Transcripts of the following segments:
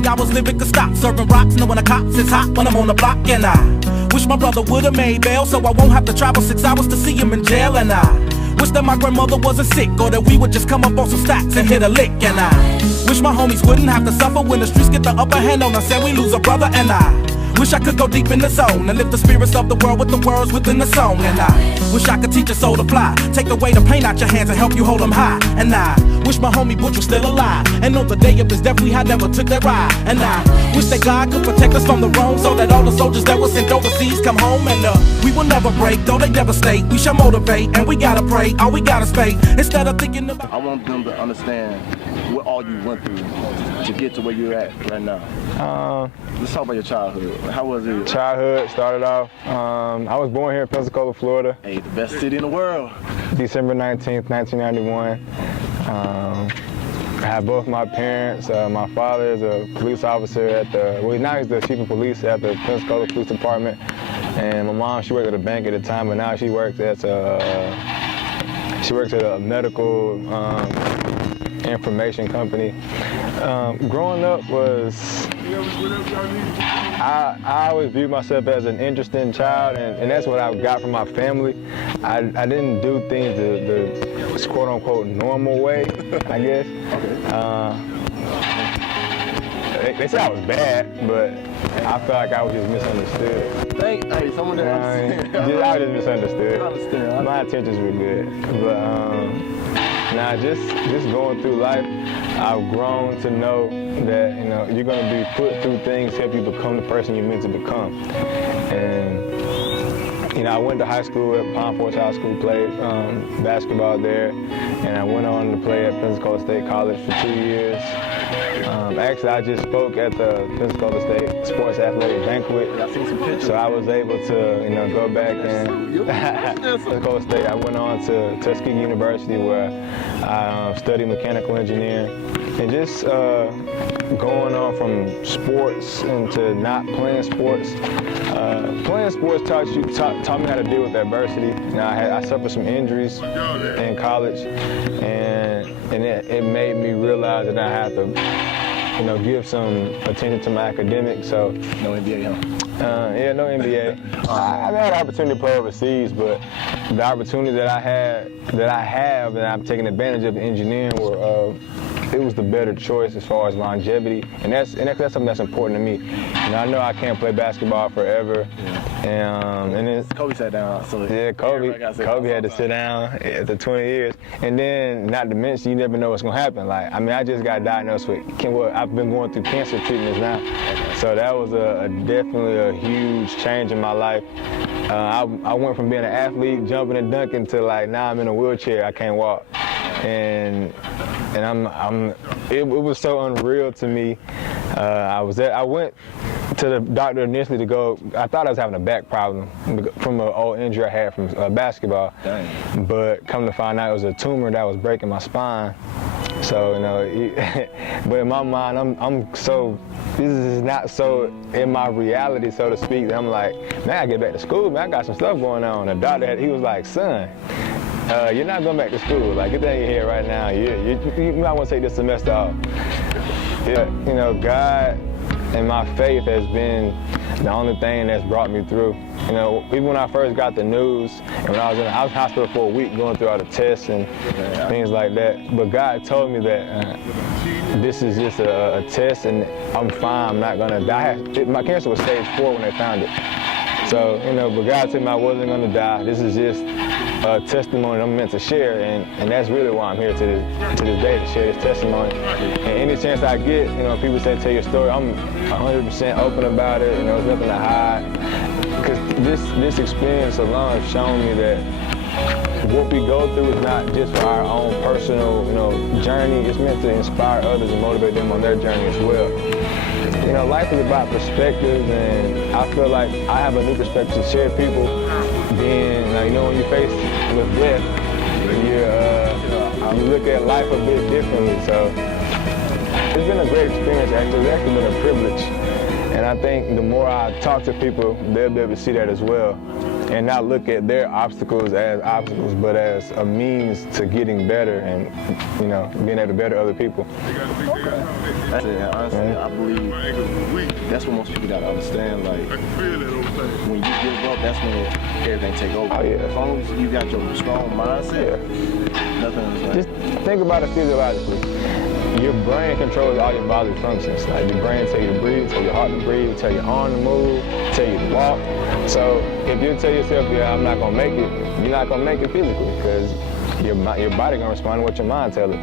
way I was living could stop. Serving rocks, knowing the cops is hot when I'm on the block. And I wish my brother would've made bail, so I won't have to travel 6 hours to see him in jail. And I wish that my grandmother wasn't sick, or that we would just come up on some stacks and hit a lick. And I wish my homies wouldn't have to suffer when the streets get the upper hand on us and we lose a brother. And I wish I could go deep in the zone and lift the spirits of the world with the words within the song. And I wish I could teach a soul to fly, take away the pain out your hands and help you hold them high. And I wish my homie Butch was still alive, and on the day of his death we had never took that ride. And I wish that God could protect us from the wrong, so that all the soldiers that were sent overseas come home. And we will never break, though they devastate. We shall motivate, and we gotta pray, all we gotta spade, instead of thinking about. I want them to understand what all you went through to get to where you're at right now. Let's talk about your childhood. How was it? Childhood started off, I was born here in Pensacola, Florida. Hey, the best city in the world. December 19th, 1991. I have both my parents. My father is a police officer at now he's the chief of police at the Pensacola Police Department. And my mom, she worked at a bank at the time, but now she works at a medical information company. Growing up was, I always viewed myself as an interesting child, and that's what I got from my family. I didn't do things the quote unquote normal way, I guess. They said I was bad, but I felt like I was just misunderstood. Hey, someone that I was just misunderstood. I understand. My intentions were good, but just going through life, I've grown to know that you're going to be put through things to help you become the person you're meant to become. And I went to high school at Palm Forest High School, played basketball there, and I went on to play at Pensacola State College for 2 years. Actually, I just spoke at the Pensacola State Sports Athletic Banquet, so I was able to go back and Pensacola State. I went on to Tuskegee University, where I studied mechanical engineering, and just going on from sports into not playing sports. Playing sports taught me how to deal with adversity. I suffered some injuries in college, and it made me realize that I had to give some attention to my academics. So no NBA, huh? Yeah, no NBA. I've had the opportunity to play overseas, but the opportunity that I have, that I'm taking advantage of in engineering, it was the better choice as far as longevity, and that's something that's important to me. I know I can't play basketball forever, and then Kobe sat down. So yeah, Kobe had to sit down after 20 years, and then not to mention, you never know what's gonna happen. I just got diagnosed with I've been going through cancer treatments now, so that was definitely a huge change in my life. I went from being an athlete, jumping and dunking, to now I'm in a wheelchair. I can't walk, and it was so unreal to me. I went to the doctor initially to go. I thought I was having a back problem from an old injury I had from basketball. Dang. But come to find out, it was a tumor that was breaking my spine. So but in my mind, this is not so in my reality, so to speak, that I'm like, man, I get back to school, man, I got some stuff going on. The doctor, he was like, son, you're not going back to school. Get that in your head right now. You might want to take this semester off. Yeah, God and my faith has been the only thing that's brought me through. Even when I first got the news, and when I was in hospital for a week going through all the tests and things like that, but God told me that this is just a test and I'm fine, I'm not gonna die. My cancer was stage 4 when they found it. So, but God told me I wasn't gonna die. This is just a testimony I'm meant to share, and that's really why I'm here to this day, to share this testimony. And any chance I get, people say tell your story, I'm 100% open about it. There's nothing to hide, because this experience alone has shown me that what we go through is not just for our own personal, journey. It's meant to inspire others and motivate them on their journey as well. Life is about perspective, and I feel like I have a new perspective to share people. Being, when you're faced with death, you look at life a bit differently. So it's been a great experience, actually. It's actually been a privilege. And I think the more I talk to people, they'll be able to see that as well. and not look at their obstacles as obstacles, but as a means to getting better and, you know, being able to better other people. Okay. That's it. Honestly, I believe that's what most people gotta understand. Like, when you give up, that's when everything take over. Oh, yeah. As long as you got your strong mindset, nothing is like. Just think about it physiologically. Your brain controls all your bodily functions. Like your brain tell you to breathe, tell your heart to breathe, tell your arm to move, tell you to walk. So if you tell yourself, yeah, I'm not gonna make it, you're not gonna make it physically because your body gonna respond to what your mind tells it.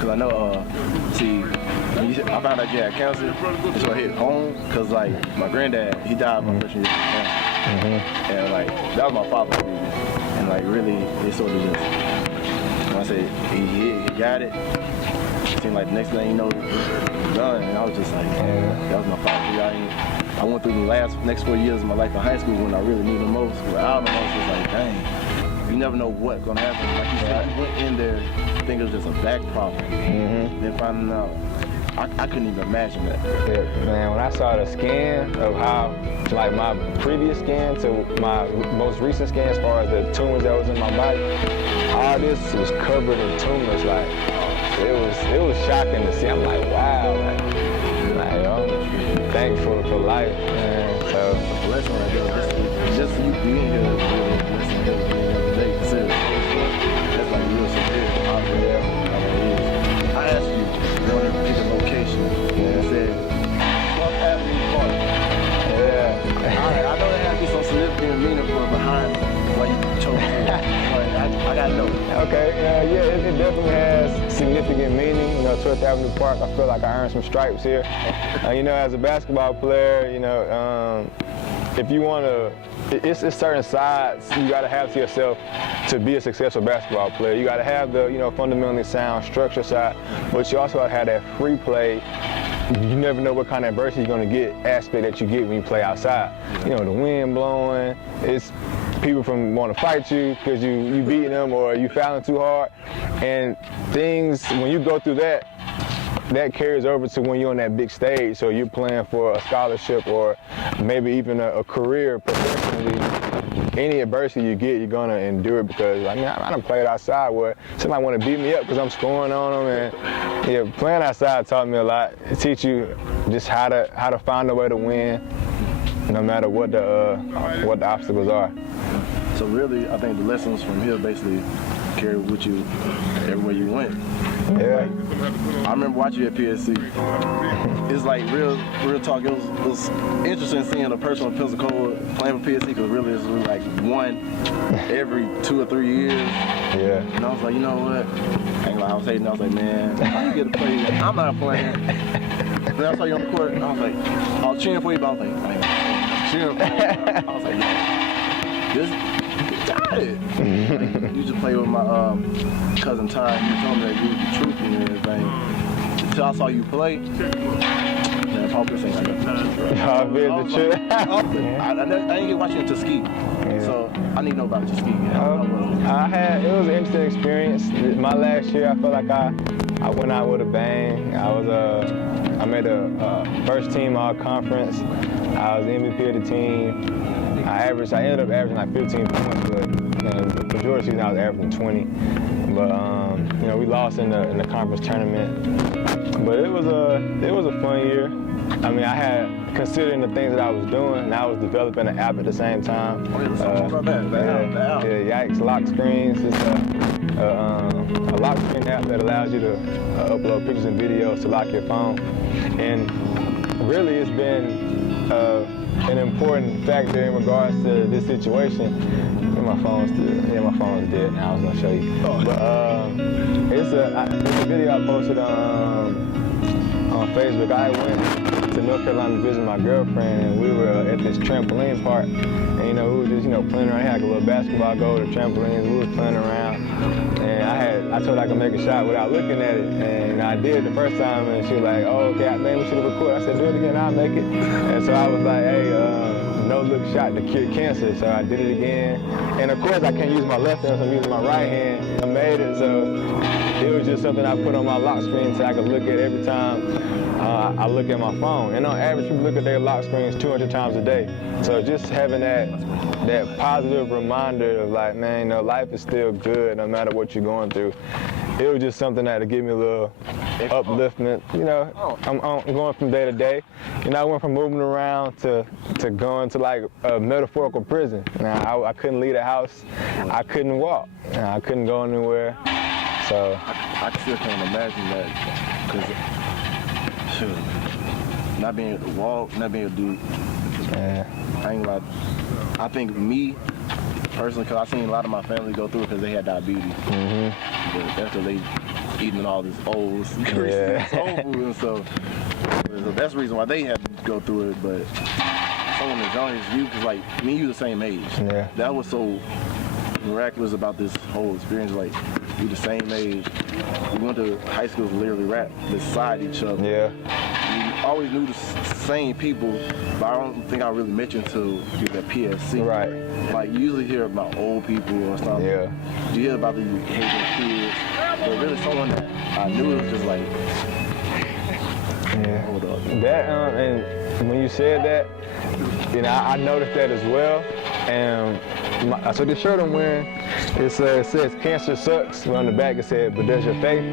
Cause I know, see, I found out you had cancer, and so I hit home, cause like my granddad, he died my first year of cancer, and like that was my father, and like really, it sort of just, when I said he got it, it seemed like the next thing you know, it was done, and I was just like, that was my father. I went through the next 4 years of my life in high school when I really needed the most, but out of the most, was like, dang, you never know what's gonna happen. Like you said, I went in there, I think it was just a back problem, then finding out, I couldn't even imagine that. Yeah, man, when I saw the scan of how, like my previous scan to my most recent scan as far as the tumors that was in my body, all this was covered in tumors. Like, it was shocking to see. I'm like, wow, like I'm thankful for life, man. So, it's a blessing right there. Just you being here is really a blessing. That's like real severe. I asked you, you want to pick a location. You said, 12th Avenue Park. Yeah. I know there has to be some significant meaning behind why you chose it. I gotta know. Okay, yeah, it definitely has significant meaning. You know, 12th Avenue Park, I feel like I earned some stripes here. You know, as a basketball player, you know, if you want to, it's certain sides you got to have to yourself to be a successful basketball player. You got to have the, you know, fundamentally sound structure side, but you also got to have that free play. You never know what kind of adversity you're going to get aspect that you get when you play outside. You know, the wind blowing, it's people from want to fight you because you beating them or you fouling too hard. And things, when you go through that carries over to when you're on that big stage. So you're playing for a scholarship or maybe even a career professionally. Any adversity you get, you're gonna endure because I done played outside where somebody want to beat me up because I'm scoring on them, and yeah, playing outside taught me a lot. It teach you just how to find a way to win, no matter what the obstacles are. So really, I think the lessons from here basically carry with you everywhere you went. Yeah. I remember watching you at PSC. It's like real talk. It was interesting seeing a person from Pensacola playing for PSC because really it's like one every 2 or 3 years. Yeah. And I was like, you know what? I was hating. I was like, man, how you get to play? I'm not playing. Then I saw you on the court. And I was like, I was cheering for you, but I was like, cheering for you. I was like, this. Got it. You used to play with my cousin Ty. You told me that you was the truth and everything. Until I saw you play, man, Paul Pierce ain't got nothing. I've been the truth. I didn't get watching Tuskegee, so I need to know about Tuskegee. It was an interesting experience. My last year, I felt like I went out with a bang. I made a first team all conference. I was the MVP of the team. I ended up averaging like 15 points, but the majority of the season I was averaging 20. But you know, we lost in the conference tournament. But it was a fun year. I mean, I had, considering the things that I was doing, and I was developing an app at the same time. Let's talk about that. Yeah, Yikes Lock Screens. It's a lock screen app that allows you to upload pictures and videos to lock your phone. And really, it's been an important factor in regards to this situation. My phone's dead. I was gonna show you. But it's a video I posted on Facebook. I went to North Carolina to visit my girlfriend, and we were at this trampoline park. And we were just playing around. I had like a little basketball goal, the trampolines. We was playing around, and I told her I could make a shot without looking at it, and I did the first time, and she was like, "Oh, okay, maybe we should have recorded." I said, "Do it again, I'll make it." And so I was like, "Hey, no look shot to cure cancer." So I did it again, and of course I can't use my left hand, so I'm using my right hand. I made it, so it was just something I put on my lock screen so I could look at every time I look at my phone. And on average, people look at their lock screens 200 times a day. So just having that positive reminder of like, man, you know, life is still good no matter what you're going through. It was just something that to give me a little upliftment. You know, I'm going from day to day. You know, I went from moving around to going to like a metaphorical prison. Now, I couldn't leave the house. I couldn't walk. I couldn't go anywhere. So I still can't imagine that, because not being able to walk, not being able to do. yeah. I ain't like. I think me personally, because I've seen a lot of my family go through it because they had diabetes. Mm-hmm. But that's because they eating all this old, greasy soul food and stuff. So that's the reason why they had to go through it. But someone as young as you, because like me and you the same age. Yeah. That was so miraculous about this whole experience. Like we the same age. We went to high school literally right beside each other. Yeah. We always knew the same people, but I don't think I really met you until you was at PSC. Right. Like you usually hear about old people or something. Yeah. You hear about the behavior of kids, but really someone that I knew it was just like, Yeah. hold up. That and when you said that, you know, I noticed that as well. And so the shirt I'm wearing, it says "Cancer sucks." But on the back it said, "But does your faith?"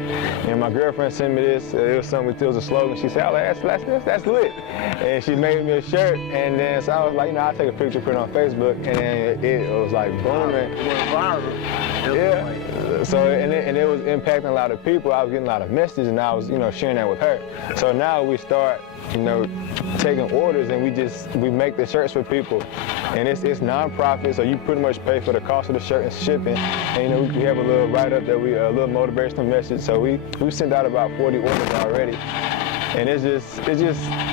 And my girlfriend sent me this. It was something. It was a slogan. She said, "Oh, that's lit." And she made me a shirt. And then so I was like, you know, I'll take a picture, put it on Facebook, and then it was like booming. It went viral. Yeah. So and it was impacting a lot of people. I was getting a lot of messages, and I was, you know, sharing that with her. So now we start, you know, taking orders, and we make the shirts for people, and it's non-profit, so you pretty much pay for the cost of the shirt and shipping. And you know, we have a little write-up that a little motivational message. So we sent out about 40 orders already, and it's just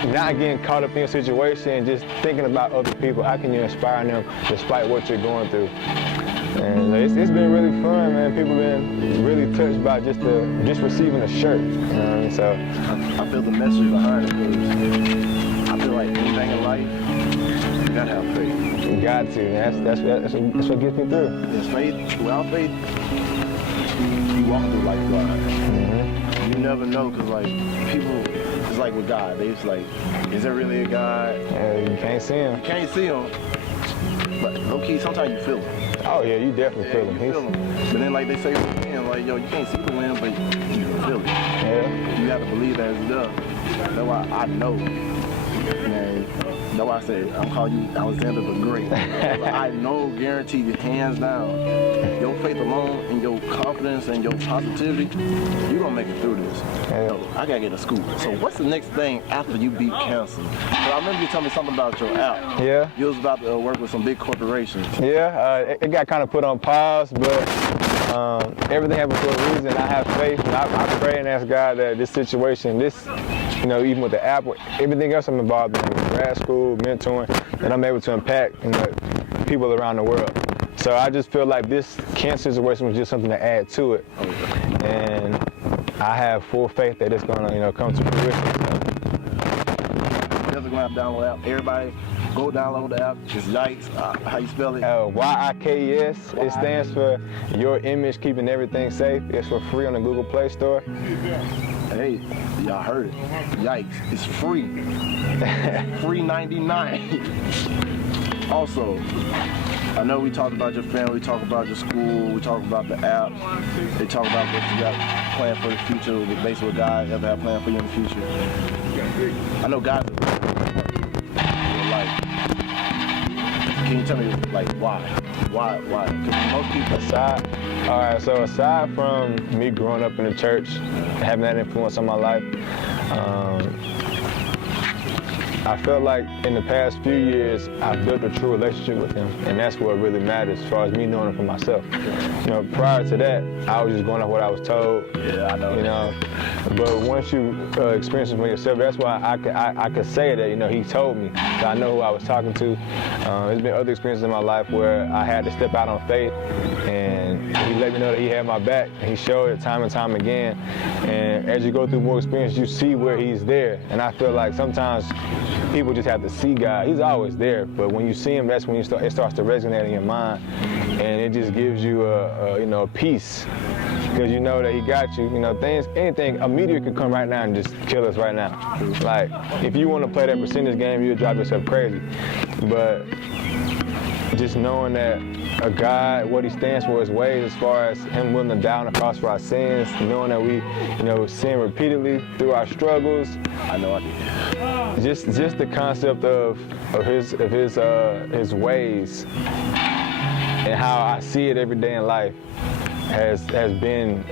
not getting caught up in a situation and just thinking about other people. How can you inspire them despite what you're going through? And it's been really fun, man. People been really touched by just receiving a shirt. You know what I mean? So I feel the message behind it, because I feel like anything in life, you gotta have faith. you got to. That's what gets me through. There's faith. Without faith, you walk through life blind. Mm-hmm. You never know, because like people, it's like with God. They just like, is there really a God? Yeah, you can't see him. You can't see him, but low key, sometimes you feel him. Oh yeah, you definitely Yeah, feel you him. feel him. But then like they say with the wind, like yo, you can't see the wind, but you can feel it. Yeah. You have to believe that it's there. That's why I know. Man, that's why I said I'm calling you Alexander the Great. I know, guaranteed, hands down, your faith alone and your confidence and your positivity, you're gonna make it through this. Yeah. Yo, I gotta get a scoop. So what's the next thing after you beat cancer? I remember you telling me something about your app. Yeah. You was about to work with some big corporations. Yeah, it got kind of put on pause, but everything happens for a reason. I have faith, and I pray and ask God that this situation, you know, even with the app, everything else I'm involved in, with grad school, mentoring, and I'm able to impact, you know, people around the world. So I just feel like this cancer situation was just something to add to it, and I have full faith that it's gonna, you know, come to fruition. Definitely gonna have to download the app. Everybody, go download the app. It's Yikes. How you spell it? YIKES. It stands for Your Image Keeping Everything Safe. It's for free on the Google Play Store. Hey, y'all heard it. Yikes. It's free. Free 99. Also, I know we talked about your family, we talked about your school, we talked about the app. They talk about what you got planned for the future, basically what God ever had planned for you in the future. I know God's in your life. Can you tell me, like, why? Why? Because most people... Aside from me growing up in the church, having that influence on my life, I felt like in the past few years, I've built a true relationship with him, and that's what really matters as far as me knowing him for myself. You know, prior to that, I was just going off what I was told. Yeah, I know. You know, but once you experience it for yourself, that's why I could say that, you know, he told me. So I know who I was talking to. There's been other experiences in my life where I had to step out on faith, and he let me know that he had my back, and he showed it time and time again. And as you go through more experience, you see where he's there. And I feel like sometimes people just have to see God. He's always there, but when you see him, that's when it starts to resonate in your mind, and it just gives you a peace because you know that he got you. You know, anything, a meteor can come right now and just kill us right now. Like, if you want to play that percentage game, you'll drive yourself crazy. But just knowing that a God, what he stands for, his ways, as far as him willing to die on the cross for our sins, knowing that we, sin repeatedly through our struggles. I know I did. Just the concept of his ways and how I see it every day in life has been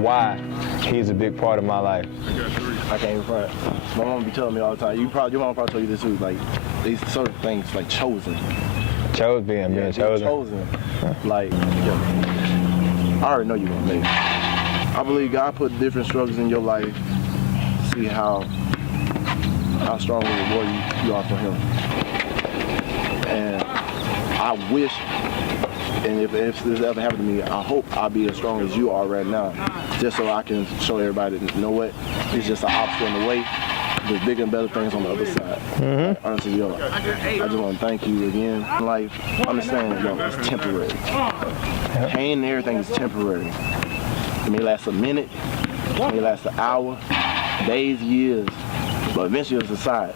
why he's a big part of my life. I can't even front. My mom be telling me all the time. Your mom probably told you this too. Like these certain things, like chosen. Being chosen. Like, I already know you're gonna make it. I believe God put different struggles in your life to see how strong of a warrior you are for him. And I wish, and if this ever happened to me, I hope I'll be as strong as you are right now, just so I can show everybody that, you know what, it's just an obstacle in the way. There's bigger and better things on the other side. Mm-hmm. Honestly, yo, I just want to thank you again. Life, understand, yo, it's temporary. Pain and everything is temporary. It may last a minute, it may last an hour, days, years, but eventually it'll subside.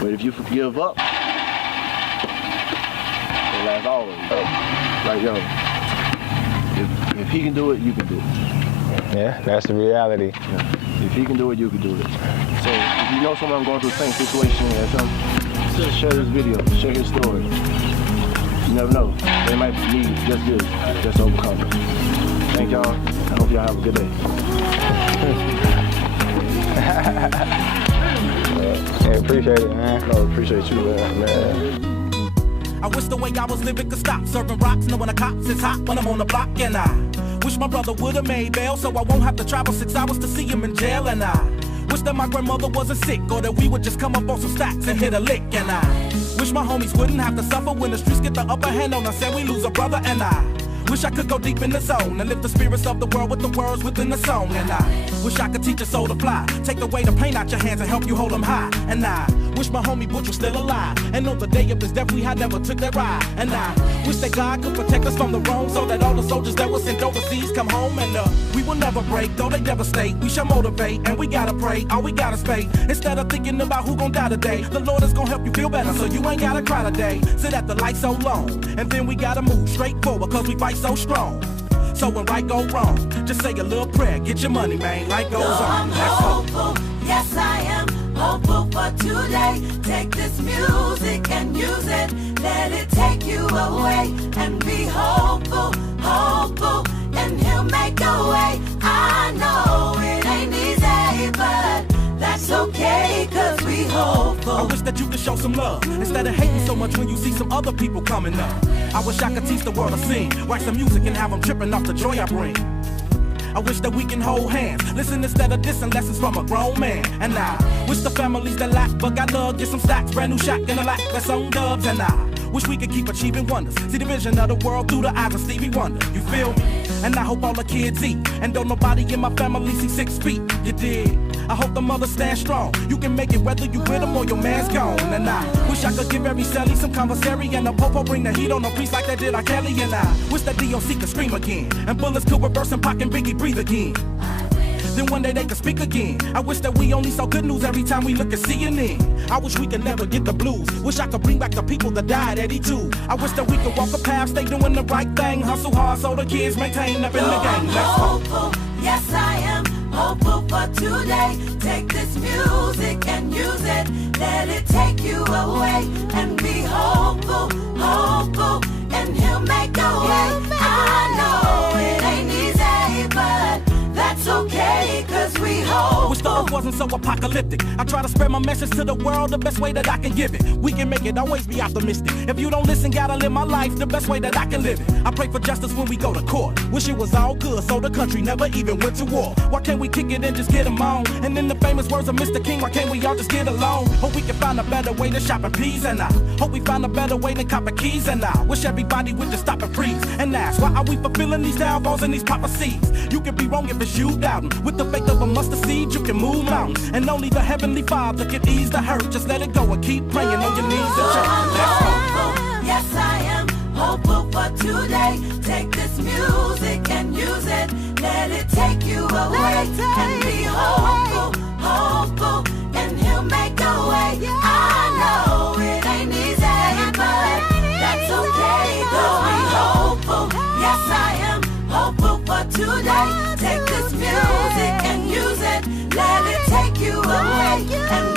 But if you give up, it'll last always. Like, yo, if he can do it, you can do it. Yeah, that's the reality. Yeah. If he can do it, you can do it. So if you know someone going through the same situation as him, just share this video, share his story. You never know. They might need just this, just to overcome it. Thank y'all. I hope y'all have a good day. Yeah, appreciate it, man. No, appreciate you, man. I wish the way I was living could stop serving rocks, knowing the cops is hot when I'm on the block, and I wish my brother would've made bail so I won't have to travel 6 hours to see him in jail, and I wish that my grandmother wasn't sick or that we would just come up on some stacks and hit a lick, and I wish my homies wouldn't have to suffer when the streets get the upper hand on us and we lose a brother, and I wish I could go deep in the zone and lift the spirits of the world with the words within the song, and I wish I could teach a soul to fly, take away the pain out your hands and help you hold them high, and I wish my homie Butch was still alive and on the day of his death we had never took that ride, and I wish that God could protect us from the wrong so that all the soldiers that were sent overseas come home, and we will never break, though they devastate. We shall motivate and we gotta pray, all we gotta spay. Instead of thinking about who gon' die today, the Lord is gon' help you feel better so you ain't gotta cry today. Sit at the light so long and then we gotta move straight forward cause we fight so strong. So when right go wrong, just say a little prayer, get your money, man, life goes on. I'm hopeful, yes I am hopeful for today. Take this music and use it, let it take you away. And be hopeful, hopeful, and he'll make a way. I know it ain't easy, but that's okay, cause we hopeful. I wish that you could show some love instead of hating so much when you see some other people coming up. I wish I could teach the world to sing, write some music and have them tripping off the joy I bring. I wish that we can hold hands, listen instead of dissing lessons from a grown man. And I wish the families that lack but got love get some stacks, brand new shack in the lack that's on dubs. And I wish we could keep achieving wonders, see the vision of the world through the eyes of Stevie Wonder. You feel me? And I hope all the kids eat, and don't nobody in my family see 6 feet. You dig? I hope the mothers stand strong. You can make it whether you with them or your man's gone. And I wish I could give every celly some conversary and a popo bring the heat on the priest like they did R. Kelly. And I wish that DOC could scream again and bullets could reverse and Pac and Biggie breathe again. Then one day they could speak again. I wish that we only saw good news every time we look at CNN. I wish we could never get the blues. Wish I could bring back the people that died at E2. I wish that we could walk a path, stay doing the right thing, hustle hard so the kids maintain up in the game. Let's hopeful, yes I am hopeful for today. Take this music and use it, let it take you away. And be hopeful, hopeful, and he'll make a way. I know it ain't easy, but that's okay, cause we hope. Wish the earth wasn't so apocalyptic. I try to spread my message to the world the best way that I can give it. We can make it, always be optimistic. If you don't listen, gotta live my life the best way that I can live it. I pray for justice when we go to court. Wish it was all good so the country never even went to war. Why can't we kick it and just get them on? And in the famous words of Mr. King, why can't we all just get along? Hope we can find a better way to shop in peas, and I hope we find a better way to cop a keys, and I wish everybody would just stop and freeze and ask, why are we fulfilling these downfalls and these prophecies? You can be wrong if it's you doubting. With the faith of a mustard seed, you can move mountains. And only the Heavenly Father can ease the hurt. Just let it go and keep praying on your knees and church. I'm hopeful, yes I am hopeful for today. Take this music and use it. Let it take you away and be hopeful, hopeful, and he'll make a way. I know it ain't easy, but that's okay. Going hopeful, yes I am hopeful for today. Take this music and use it. Let it take you away and